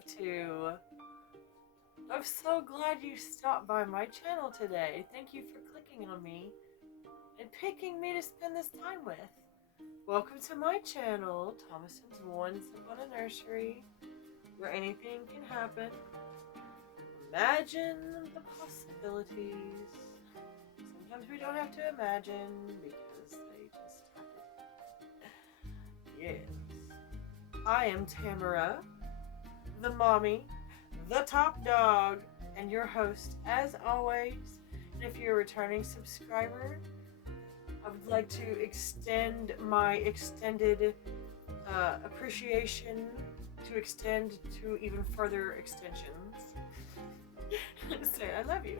up to? I'm so glad you stopped by my channel today. Thank you for clicking on me and picking me to spend this time with. Welcome to my channel, Thomason's One Sip on a Nursery, where anything can happen. Imagine the possibilities. Sometimes we don't have to imagine because they just happen. Yes. I am Tamara, the mommy, the top dog, and your host as always. And if you're a returning subscriber, I would like to extend my extended appreciation to extend to even further extensions. Say I love you.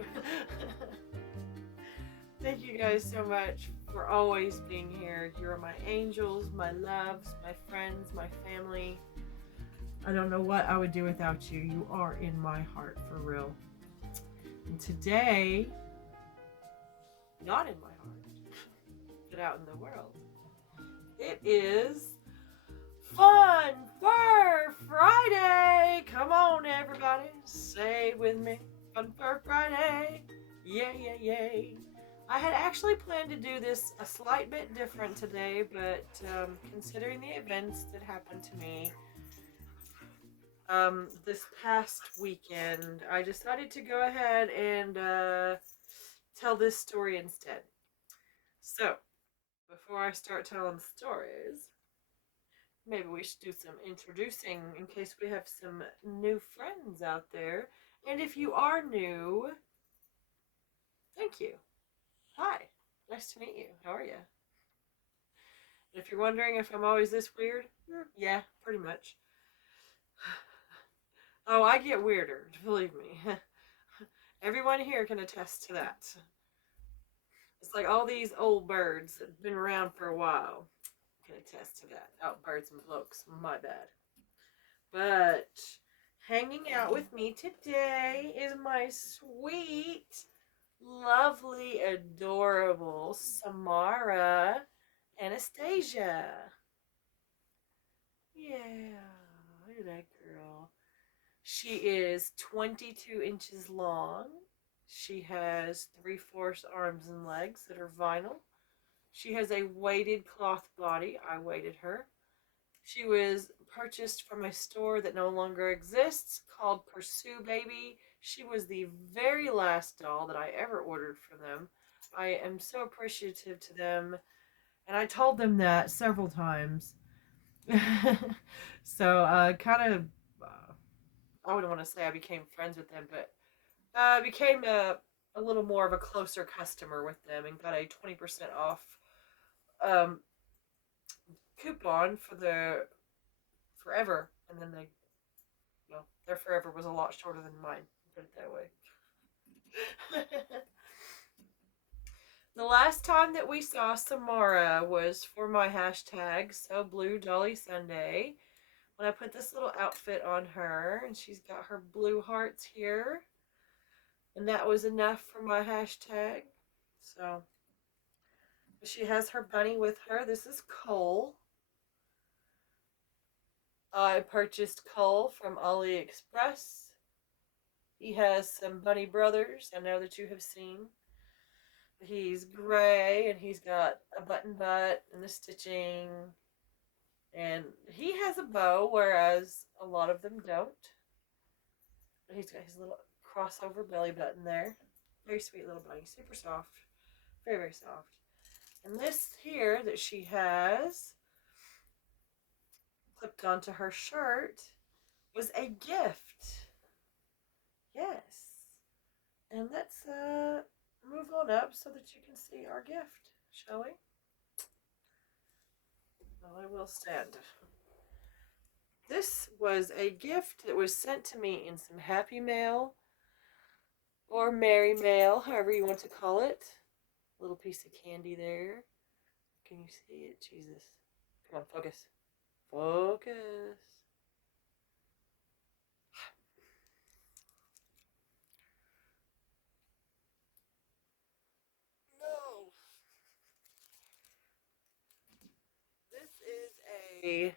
Thank you guys so much for always being here. You're my angels, my loves, my friends, my family. I don't know what I would do without you. You are in my heart for real. And today, not in my heart, but out in the world, it is Fun Fur Friday! Come on, everybody, say it with me. Fun Fur Friday! Yay, yay, yay! I had actually planned to do this a slight bit different today, but considering the events that happened to me this past weekend, I decided to go ahead and tell this story instead. So, before I start telling stories, maybe we should do some introducing in case we have some new friends out there. And if you are new, thank you. Hi, nice to meet you. How are you? If you're wondering if I'm always this weird, yeah, pretty much. Oh, I get weirder, believe me. Everyone here can attest to that. It's like all these old birds that have been around for a while can attest to that. Oh, birds and blokes, my bad. But hanging out with me today is my sweet, lovely, adorable Samara Anastasia. Yeah, look at that girl. She is 22 inches long. She has 3/4 arms and legs that are vinyl. She has a weighted cloth body. I weighted her. She was purchased from a store that no longer exists called Pursue Baby. She was the very last doll that I ever ordered from them. I am so appreciative to them, and I told them that several times. So, kind of, I wouldn't want to say I became friends with them, but became a little more of a closer customer with them and got a 20% off um, coupon for the forever. And then well, their forever was a lot shorter than mine, put it that way. The last time that we saw Samara was for my hashtag #SoBlueDollySunday, when I put this little outfit on her, and she's got her blue hearts here, and that was enough for my hashtag. So she has her bunny with her. This is Cole. I purchased Cole from AliExpress. He has some bunny brothers I know that you have seen. He's gray and he's got a button butt and the stitching. And he has a bow, whereas a lot of them don't. But he's got his little crossover belly button there. Very sweet little bunny. Super soft. Very, very soft. And this here that she has clipped onto her shirt was a gift. Yes. And let's move on up so that you can see our gift, shall we? Well, I will stand. This was a gift that was sent to me in some happy mail or merry mail, however you want to call it. A little piece of candy there. Can you see it? Jesus. Come on, focus. Focus. No. This is a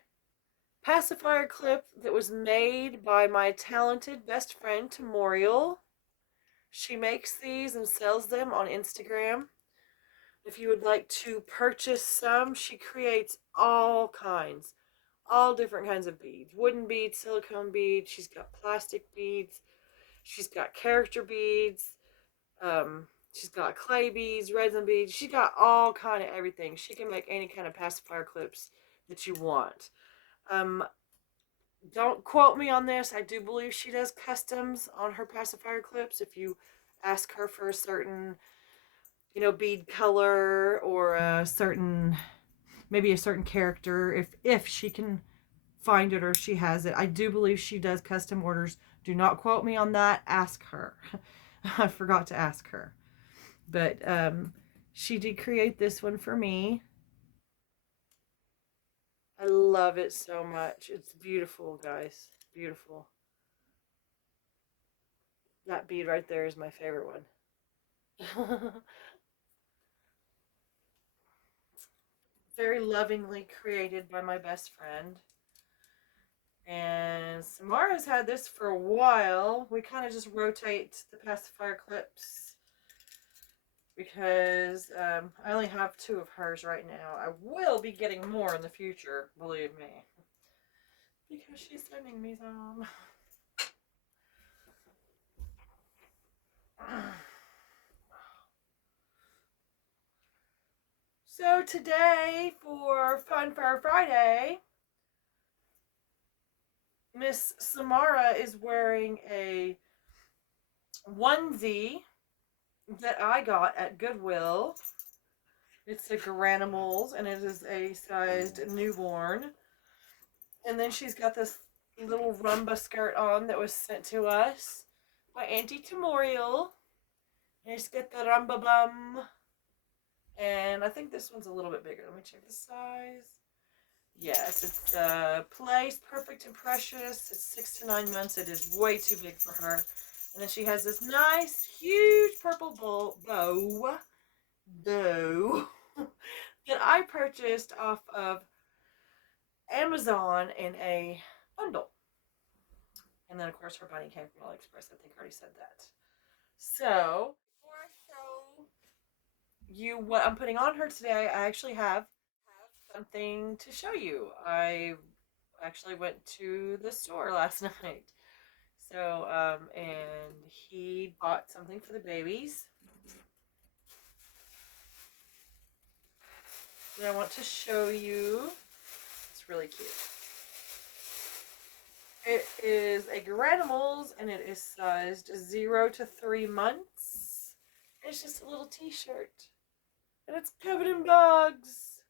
pacifier clip that was made by my talented best friend Temuriell. She makes these and sells them on Instagram. If you would like to purchase some, she creates all kinds, all different kinds of beads. Wooden beads, silicone beads, she's got plastic beads, she's got character beads, she's got clay beads, resin beads, she's got all kind of everything. She can make any kind of pacifier clips that you want. Um, don't quote me on this. I do believe she does customs on her pacifier clips. If you ask her for a certain, bead color or a certain, maybe a certain character, if she can find it or if she has it. I do believe she does custom orders. Do not quote me on that. Ask her. I forgot to ask her. But she did create this one for me. I love it so much. It's beautiful, guys. Beautiful. That bead right there is my favorite one. Very lovingly created by my best friend. And Samara's had this for a while. We kind of just rotate the pacifier clips because I only have 2 of hers right now. I will be getting more in the future, believe me. Because she's sending me some. So today, for Fun Fur Friday, Miss Samara is wearing a onesie that I got at Goodwill. It's a Garanimals, and it is a sized newborn. And then she's got this little rumba skirt on that was sent to us by Auntie Temuriell. And she's got the rumba bum. And I think this one's a little bit bigger. Let me check the size. Yes, it's Place Perfect and Precious. It's 6 to 9 months. It is way too big for her. And then she has this nice, huge purple bow that I purchased off of Amazon in a bundle. And then, of course, her bunny came from AliExpress. I think I already said that. So, before I show you what I'm putting on her today, I actually have something to show you. I actually went to the store last night. So, and he bought something for the babies. And I want to show you. It's really cute. It is a Garanimals, and it is sized 0 to 3 months. It's just a little t-shirt. And it's covered in bugs.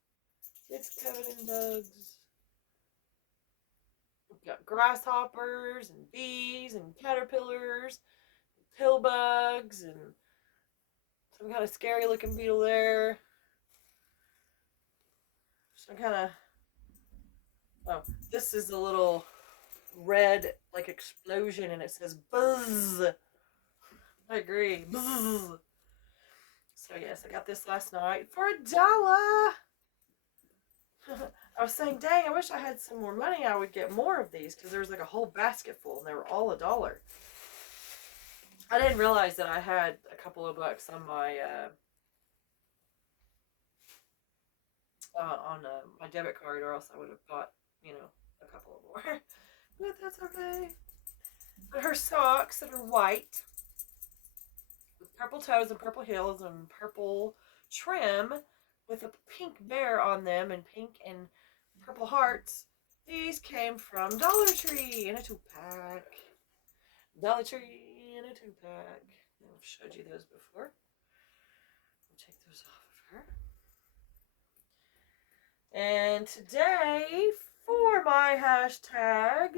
It's covered in bugs. We've got grasshoppers and bees and caterpillars, and pill bugs, and some kind of scary looking beetle there. Some kind of, oh, this is a little red like explosion, and it says buzz. I agree. Buzz. So yes, I got this last night for $1. I was saying, dang, I wish I had some more money. I would get more of these because there was like a whole basket full, and they were all $1. I didn't realize that I had a couple of bucks on my my debit card, or else I would have bought, a couple of more. But that's okay. But her socks that are white with purple toes and purple heels and purple trim with a pink bear on them and pink and purple hearts. These came from Dollar Tree in a 2-pack. Dollar Tree in a 2-pack. I've showed you those before. I'll take those off of her. And today, for my hashtag,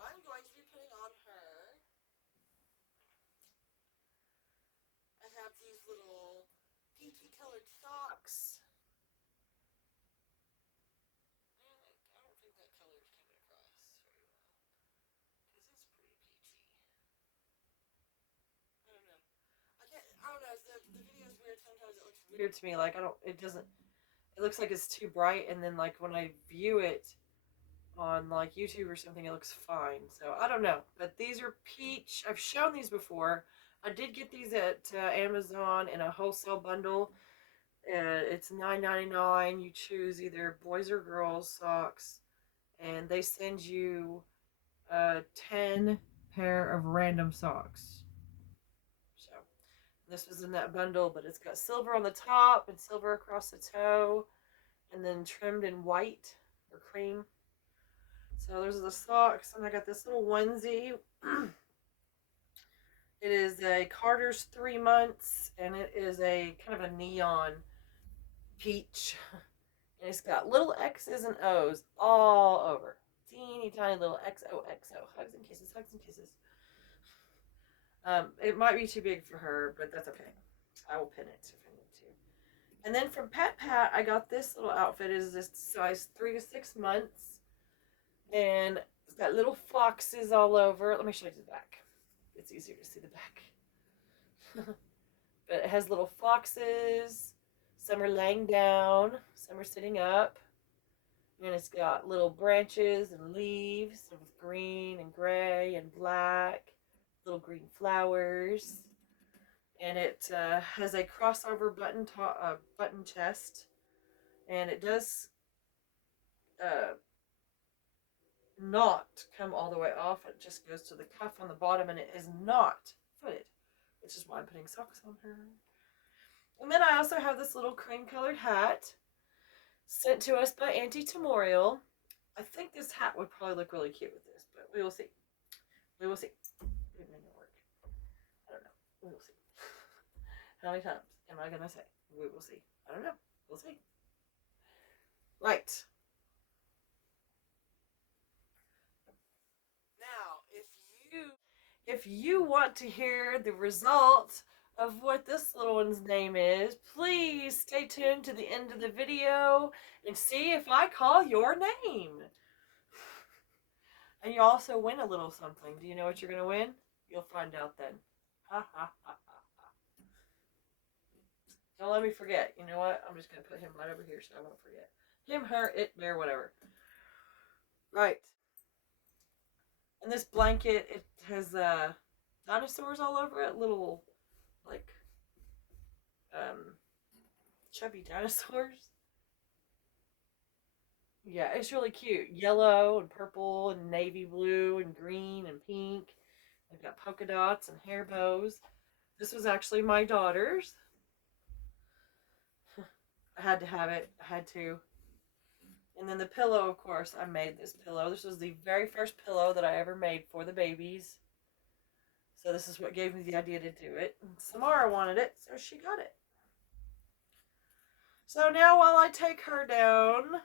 I'm going to be putting on her. I have these little peachy colored socks. And I don't think that color is coming across very well. Because it's pretty peachy. I don't know. I don't know. The video is weird. Sometimes it looks weird to me. Like, it doesn't, it looks like it's too bright, and then like when I view it on like YouTube or something, it looks fine. So I don't know, but these are peach. I've shown these before. I did get these at Amazon in a wholesale bundle. It's $9.99. You choose either boys or girls socks, and they send you 10 pair of random socks. So this was in that bundle, but it's got silver on the top and silver across the toe, and then trimmed in white or cream. So there's the socks, and I got this little onesie. It is a Carter's 3 months, and it is a kind of a neon peach. And it's got little X's and O's all over. Teeny tiny little XOXO. Hugs and kisses, hugs and kisses. It might be too big for her, but that's okay. I will pin it if I need to. And then from Pet Pat, I got this little outfit. It is this size 3 to 6 months. And it's got little foxes all over. Let me show you the back. It's easier to see the back. But it has little foxes. Some are laying down. Some are sitting up. And it's got little branches and leaves with green and gray and black. Little green flowers. And it has a crossover button chest. And it does not come all the way off. It just goes to the cuff on the bottom, and it is not footed, which is why I'm putting socks on her. And then I also have this little cream colored hat sent to us by Auntie Temuriell. I think this hat would probably look really cute with this, but we will see. We will see. It may not work. I don't know. We will see. How many times am I going to say? We will see. I don't know. We'll see. Right. Now, if you want to hear the result of what this little one's name is, please stay tuned to the end of the video and see if I call your name. And you also win a little something. Do you know what you're going to win? You'll find out then. Ha ha ha ha ha. Don't let me forget. You know what? I'm just going to put him right over here so I won't forget. Him, her, it, bear, whatever. Right. And this blanket, it has dinosaurs all over it. Little, like, chubby dinosaurs. Yeah, it's really cute. Yellow and purple and navy blue and green and pink. They've got polka dots and hair bows. This was actually my daughter's. I had to have it. I had to. And then the pillow, of course, I made this pillow. This was the very first pillow that I ever made for the babies. So this is what gave me the idea to do it. And Samara wanted it, so she got it. So now while I take her down,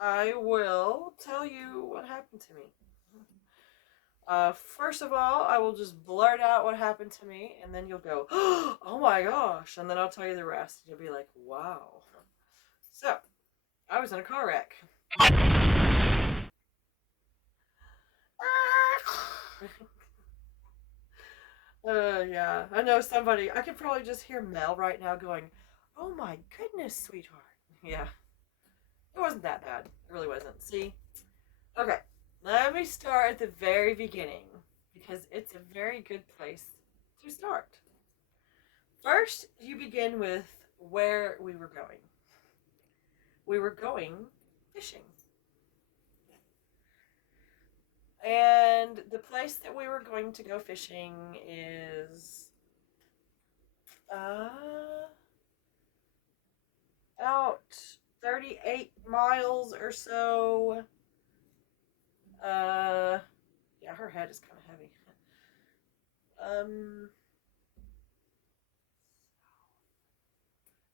I will tell you what happened to me. First of all, I will just blurt out what happened to me, and then you'll go, oh my gosh, and then I'll tell you the rest, and you'll be like, wow. So, I was in a car wreck. Yeah, I know somebody, I could probably just hear Mel right now going, oh my goodness, sweetheart. Yeah, it wasn't that bad. It really wasn't. See? Okay, let me start at the very beginning, because it's a very good place to start. First, you begin with where we were going. We were going fishing. And the place that we were going to go fishing is about 38 miles or so. Yeah, her head is kind of heavy.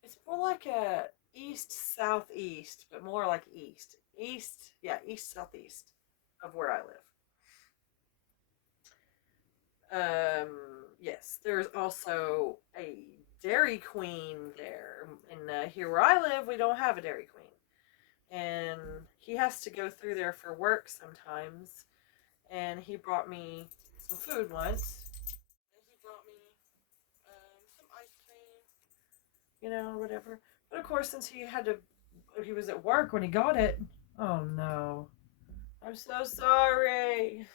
It's more like a east southeast, but more like east. East southeast of where I live. Yes, there's also a Dairy Queen there. And here where I live, we don't have a Dairy Queen. And he has to go through there for work sometimes. And he brought me some food once. And he brought me some ice cream, whatever. But of course, since he had to he was at work when he got it. Oh no. I'm so sorry.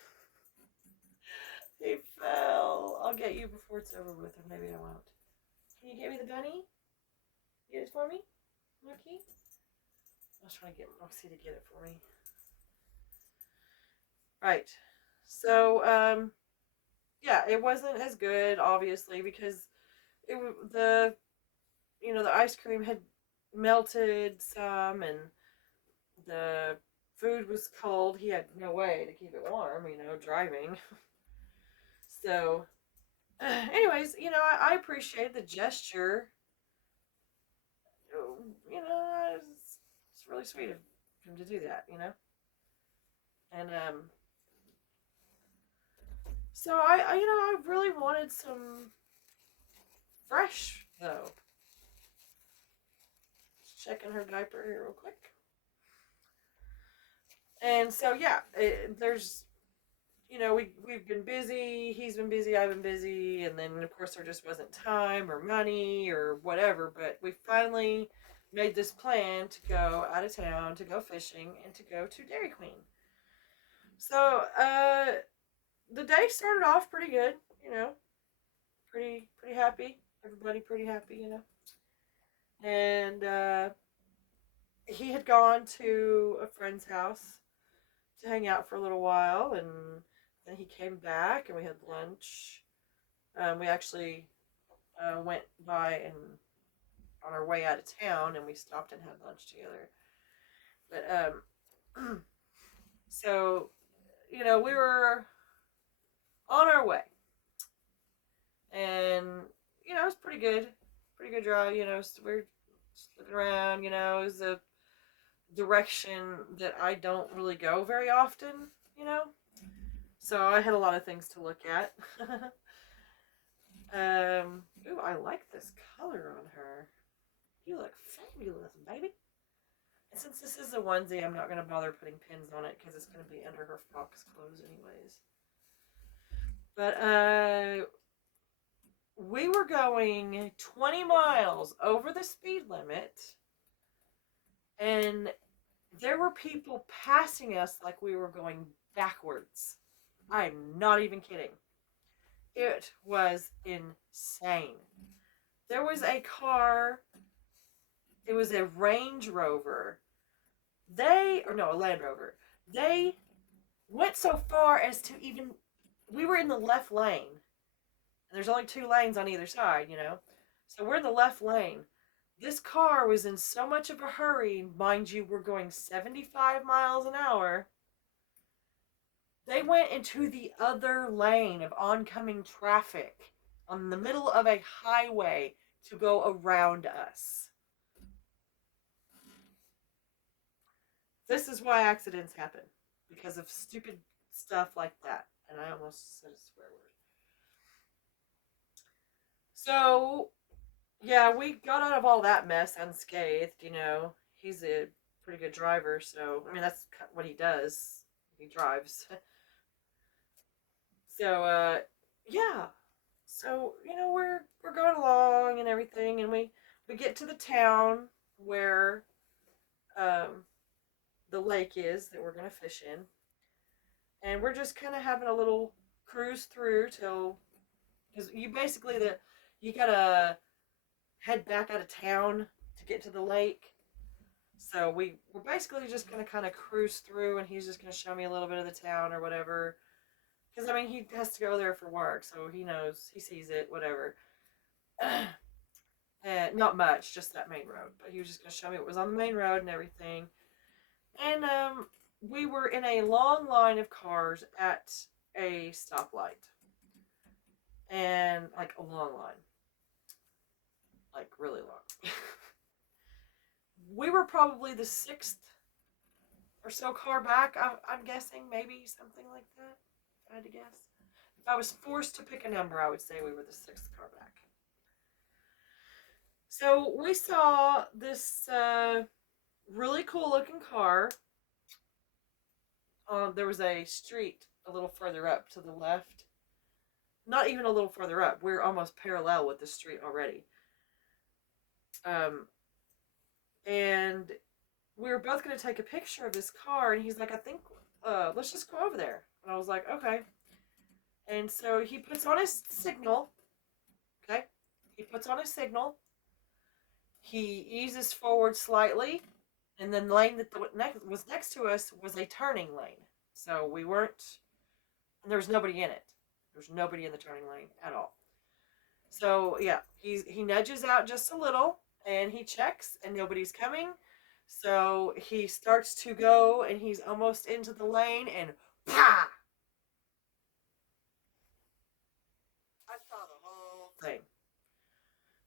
He fell. I'll get you before it's over with, or maybe I won't. Can you get me the bunny? Get it for me? Lucky? I was trying to get Roxy to get it for me. Right. So, yeah, it wasn't as good, obviously, because it the ice cream had melted some, and the food was cold. He had no way to keep it warm, driving. So, anyways, I appreciate the gesture. It's really sweet of him to do that. And so I really wanted some fresh though. Just checking her diaper here real quick. And so yeah, there's we've been busy. He's been busy. I've been busy, and then of course there just wasn't time or money or whatever. But we finally made this plan to go out of town, to go fishing, and to go to Dairy Queen. So the day started off pretty good. Pretty happy. Everybody pretty happy. And he had gone to a friend's house to hang out for a little while, and then he came back and we had lunch. We actually went by and on our way out of town, and we stopped and had lunch together. But so we were on our way, and it was pretty good drive. So we're just looking around. It was a direction that I don't really go very often. You know, so I had a lot of things to look at. Ooh, I like this color on her. You look fabulous, baby. And since this is a onesie, I'm not going to bother putting pins on it because it's going to be under her fox clothes anyways. But we were going 20 miles over the speed limit, and there were people passing us like we were going backwards. I'm not even kidding. It was insane. There was a car, it was a Range Rover. A Land Rover. They went so far as to we were in the left lane. And there's only 2 lanes on either side. So we're in the left lane. This car was in so much of a hurry, mind you, we're going 75 miles an hour. They went into the other lane of oncoming traffic on the middle of a highway to go around us. This is why accidents happen, because of stupid stuff like that. And I almost said a swear word. So, yeah, we got out of all that mess unscathed. He's a pretty good driver, so that's what he does. He drives. So, yeah. So we're going along and everything, and we get to the town where the lake is that we're gonna fish in, and we're just kind of having a little cruise through till, because you gotta head back out of town to get to the lake. So we're basically just gonna kind of cruise through, and he's just gonna show me a little bit of the town or whatever. Because he has to go there for work, so he knows, he sees it, whatever. And not much, just that main road. But he was just gonna show me what was on the main road and everything. And we were in a long line of cars at a stoplight, and like a long line, like really long. We were probably the 6th or so car back. I'm guessing, maybe something like that. If I had to guess, if I was forced to pick a number, I would say we were the 6th car back. So we saw this really cool looking car. There was a street a little further up to the left. Not even a little further up. We're almost parallel with the street already. And we were both going to take a picture of his car, and he's like, I think, let's just go over there. And I was like, okay. And so he puts on his signal. Okay. He puts on his signal. He eases forward slightly, and then the lane that was next to us was a turning lane. So we weren't, and there was nobody in it. There was nobody in the turning lane at all. So yeah, he nudges out just a little, and he checks, and nobody's coming. So he starts to go, and he's almost into the lane, and pa! I saw the whole thing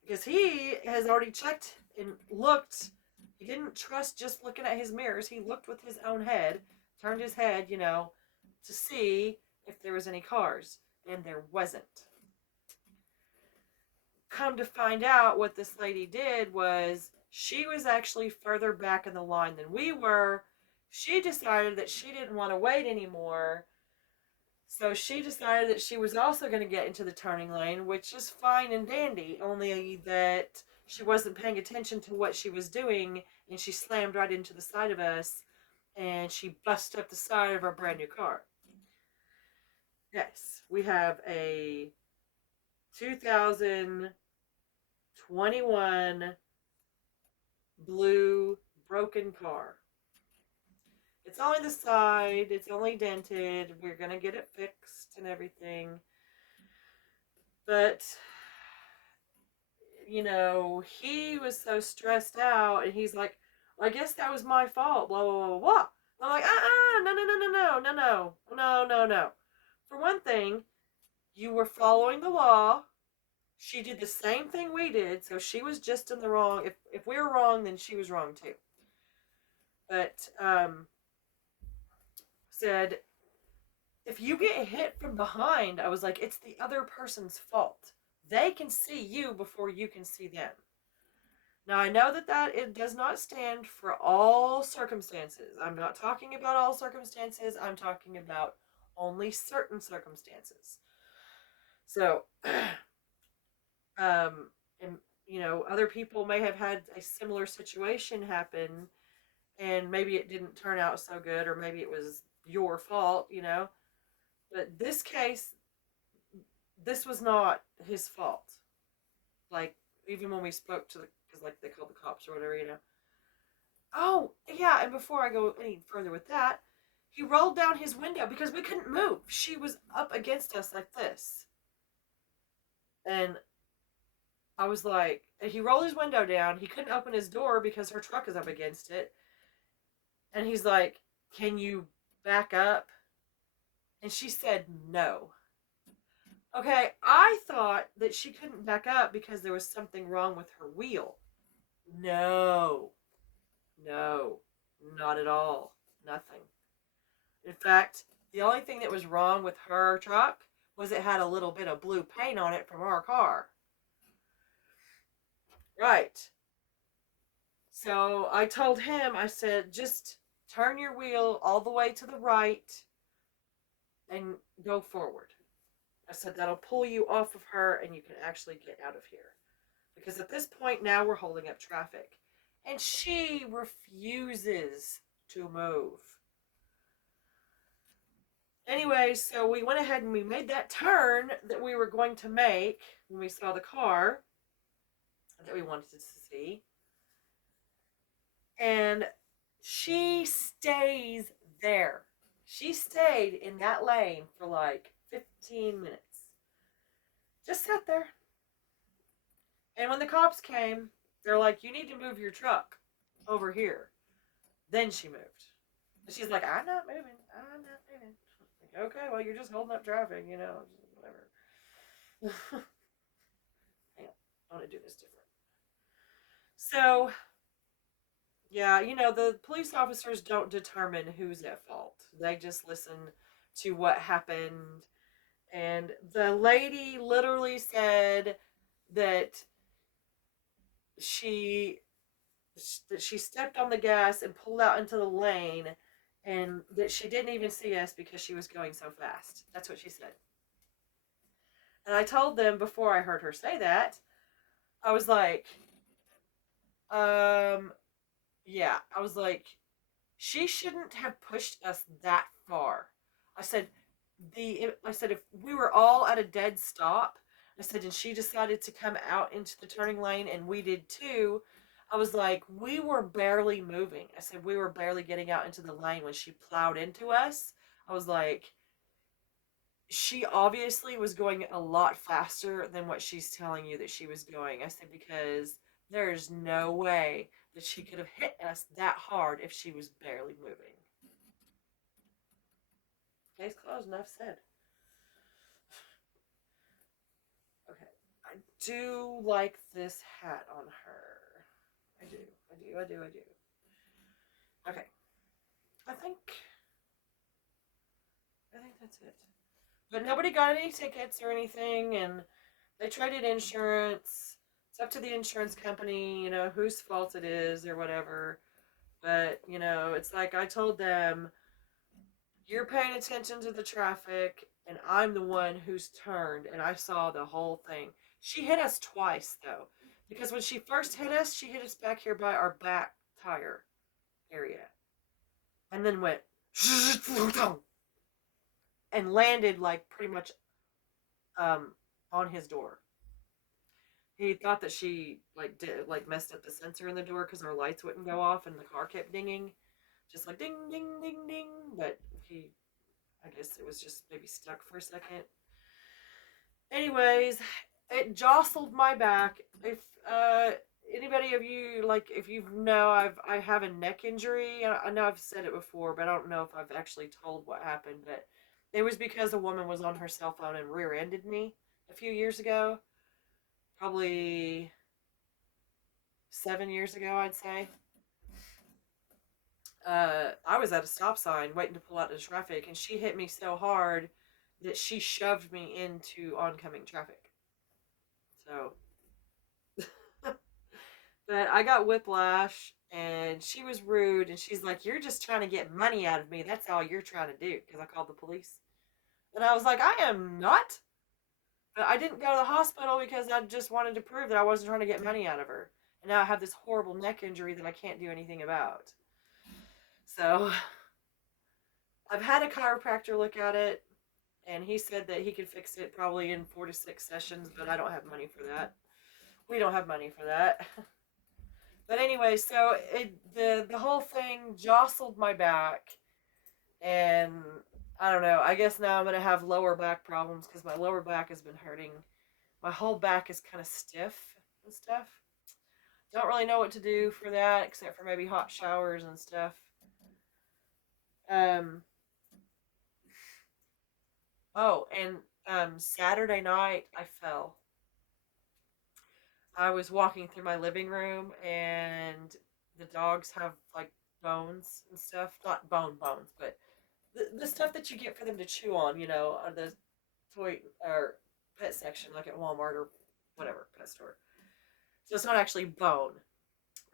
because he has already checked and looked. He didn't trust just looking at his mirrors. He looked with his own head, turned his head, to see if there was any cars, and there wasn't. Come to find out, what this lady did was she was actually further back in the line than we were. She decided that she didn't want to wait anymore. So she decided that she was also going to get into the turning lane, which is fine and dandy, only that she wasn't paying attention to what she was doing, and she slammed right into the side of us, and she busted up the side of our brand new car. Yes, we have a 2021 blue broken car. It's only the side, it's only dented. We're going to get it fixed and everything. But he was so stressed out, and he's like, I guess that was my fault, blah, blah, blah, blah. I'm like, no, no, no, no, no, no, no, no, no, no. For one thing, you were following the law. She did the same thing we did, so she was just in the wrong. If we were wrong, then she was wrong too. But said, if you get hit from behind, I was like, it's the other person's fault. They can see you before you can see them. Now, I know that it does not stand for all circumstances. I'm not talking about all circumstances. I'm talking about only certain circumstances. So, and other people may have had a similar situation happen, and maybe it didn't turn out so good, or maybe it was your fault. But this case, this was not his fault. Like, even when we spoke to because like they called the cops or whatever. Oh, yeah, and before I go any further with that, he rolled down his window because we couldn't move. She was up against us like this. And I was like, and he rolled his window down. He couldn't open his door because her truck is up against it. And he's like, can you back up? And she said no. Okay, I thought that she couldn't back up because there was something wrong with her wheel. No. No. Not at all. Nothing. In fact, the only thing that was wrong with her truck was it had a little bit of blue paint on it from our car. Right. So I told him, I said, just turn your wheel all the way to the right and go forward. I said, that'll pull you off of her and you can actually get out of here. Because at this point now we're holding up traffic. And she refuses to move. Anyway, so we went ahead and we made that turn that we were going to make when we saw the car that we wanted to see. And she stays there. She stayed in that lane for like 15 minutes. Just sat there. And when the cops came, they're like, you need to move your truck over here. Then she moved. And she's like, I'm not moving. I'm not moving. Like, okay, well, you're just holding up traffic, whatever. Hang on. I want to do this different. So, yeah, the police officers don't determine who's at fault. They just listen to what happened. And the lady literally said that she stepped on the gas and pulled out into the lane, and that she didn't even see us because she was going so fast. That's what she said. And I told them before I heard her say that, I was like, yeah, I was like, she shouldn't have pushed us that far. I said, I said, if we were all at a dead stop, I said, and she decided to come out into the turning lane and we did too. I was like, we were barely moving. I said, we were barely getting out into the lane when she plowed into us. I was like, she obviously was going a lot faster than what she's telling you that she was going. I said, because there's no way that she could have hit us that hard if she was barely moving. Case closed, enough said. Okay. I do like this hat on her. I do. I do. I do. I do. Okay. I think that's it. But nobody got any tickets or anything, and they traded insurance. It's up to the insurance company, whose fault it is or whatever. But, it's like I told them, you're paying attention to the traffic, and I'm the one who's turned, and I saw the whole thing. She hit us twice, though, because when she first hit us, she hit us back here by our back tire area, and then went and landed like pretty much um, on his door. He thought that she messed up the sensor in the door because our lights wouldn't go off and the car kept dinging, just like ding ding ding ding. But I guess it was just maybe stuck for a second. Anyways, it jostled my back. If anybody of you if you know, I have a neck injury. I know I've said it before, but I don't know if I've actually told what happened. But it was because a woman was on her cell phone and rear-ended me a few years ago, probably 7 years ago, I'd say. I was at a stop sign waiting to pull out into traffic, and she hit me so hard that she shoved me into oncoming traffic. So, but I got whiplash, and she was rude, and she's like, "You're just trying to get money out of me. That's all you're trying to do." Because I called the police, and I was like, "I am not." But I didn't go to the hospital because I just wanted to prove that I wasn't trying to get money out of her. And now I have this horrible neck injury that I can't do anything about. So I've had a chiropractor look at it, and he said that he could fix it probably in 4 to 6 sessions, but I don't have money for that. We don't have money for that. But anyway, so the whole thing jostled my back, and I don't know. I guess now I'm gonna have lower back problems because my lower back has been hurting. My whole back is kind of stiff and stuff. Don't really know what to do for that except for maybe hot showers and stuff. Um. Oh, and Saturday night I fell. I was walking through my living room, and the dogs have like bones and stuff. Not bones, but the stuff that you get for them to chew on, the toy or pet section, like at Walmart or whatever pet store. So it's not actually bone,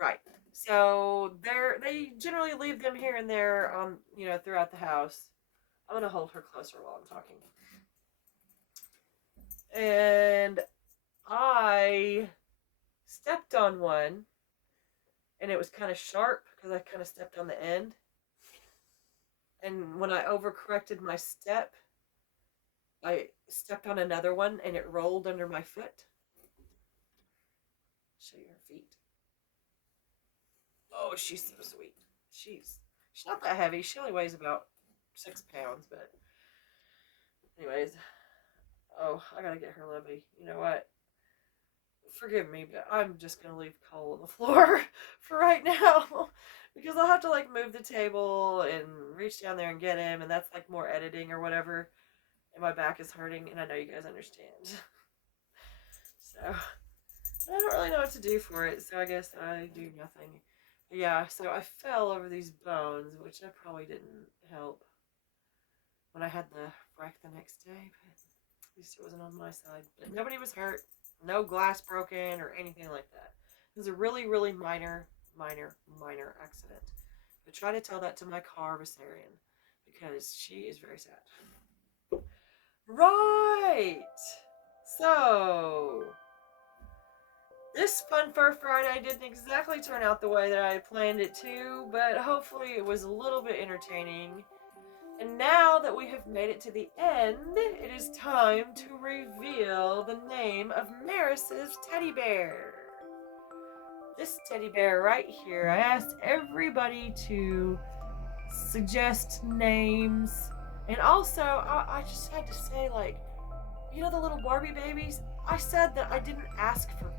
right? So they generally leave them here and there on throughout the house. I'm gonna hold her closer while I'm talking. And I stepped on one, and it was kind of sharp because I kind of stepped on the end. And when I overcorrected my step, I stepped on another one and it rolled under my foot. Show you her feet. Oh, she's so sweet. She's not that heavy. She only weighs about 6 pounds, but anyways. Oh, I gotta get her lovey. You know what? Forgive me, but I'm just gonna leave Cole on the floor for right now. Because I'll have to move the table and reach down there and get him, and that's more editing or whatever. And my back is hurting, and I know you guys understand. So I don't really know what to do for it, so I guess I do nothing. But yeah, so I fell over these bones, which I probably didn't help when I had the wreck the next day, but at least it wasn't on my side. But nobody was hurt, no glass broken or anything like that. It was a really, really minor accident. But try to tell that to my car Viserion, because she is very sad. Right! So, This Fun Fur Friday didn't exactly turn out the way that I had planned it to, but hopefully it was a little bit entertaining. And now that we have made it to the end, it is time to reveal the name of Maris's teddy bear. This teddy bear right here, I asked everybody to suggest names. And also, I just had to say, like, you know the little Barbie babies? I said that I didn't ask for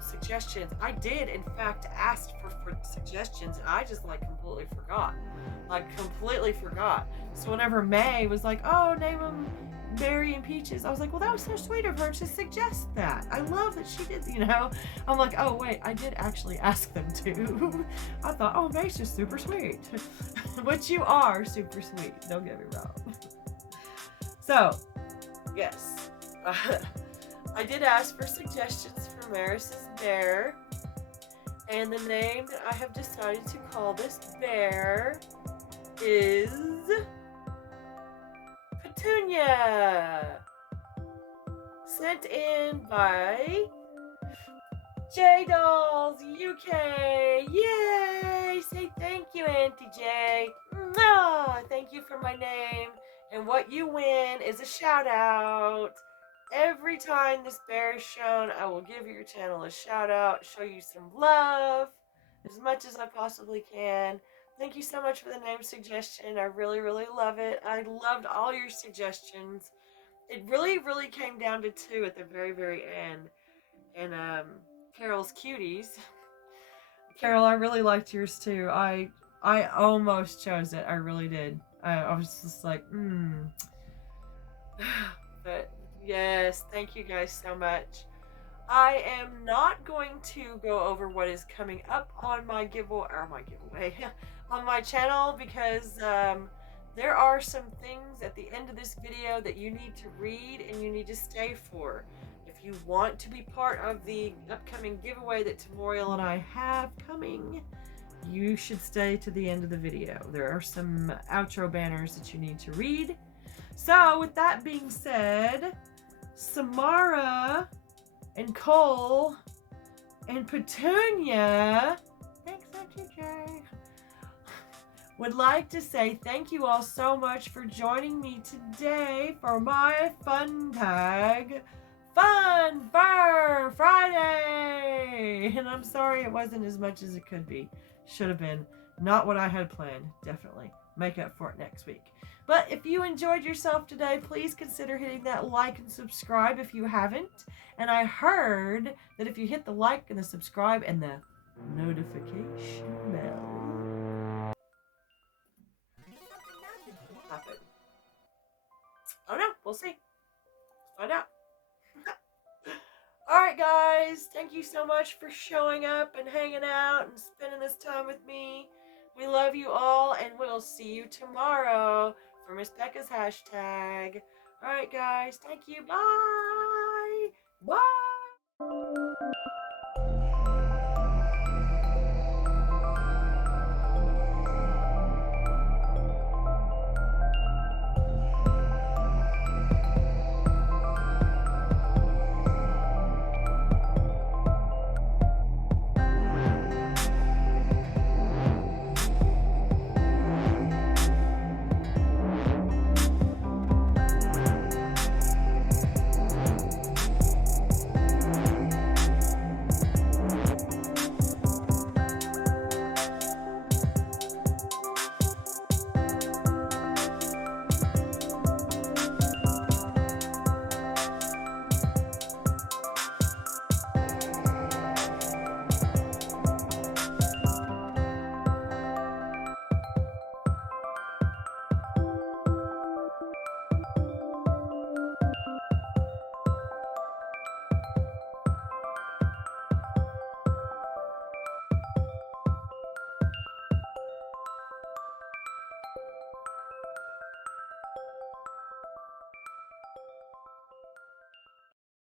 suggestions. I did, in fact, ask for suggestions, and I just, like, completely forgot. Like, completely forgot. So whenever May was like, oh, name them Berry and Peaches, I was like, well, that was so sweet of her to suggest that. I love that she did, you know? I'm like, oh, wait, I did actually ask them to. I thought, oh, May's just super sweet. Which you are super sweet, don't get me wrong. So, yes. I did ask for suggestions for Maris's bear. And the name that I have decided to call this bear is Petunia. Sent in by J Dolls UK. Yay! Say thank you, Auntie J. Mwah! Thank you for my name. And what you win is a shout out. Every time this bear is shown, I will give your channel a shout out, show you some love as much as I possibly can. Thank you so much for the name suggestion. I really, really love it. I loved all your suggestions. It really, really came down to two at the very, very end. And Carol's cuties. Carol, I really liked yours too. I almost chose it. I really did. I was just like, But yes, thank you guys so much. I am not going to go over what is coming up on my giveaway, on my channel, because there are some things at the end of this video that you need to read and you need to stay for. If you want to be part of the upcoming giveaway that Temuriell and I have coming, you should stay to the end of the video. There are some outro banners that you need to read. So with that being said, Samara and Cole and Petunia, thanks, Auntie Jay, would like to say thank you all so much for joining me today for my Fun Fur Friday. And I'm sorry it wasn't as much as it could be. Should have been. Not what I had planned, definitely. Make up for it next week. But if you enjoyed yourself today, please consider hitting that like and subscribe if you haven't. And I heard that if you hit the like and the subscribe and the notification bell, something magical will happen. Oh no, we'll see. Let's find out. Alright guys, thank you so much for showing up and hanging out and spending this time with me. We love you all, and we'll see you tomorrow for Miss Becca's hashtag. Alright guys, thank you. Bye. Bye.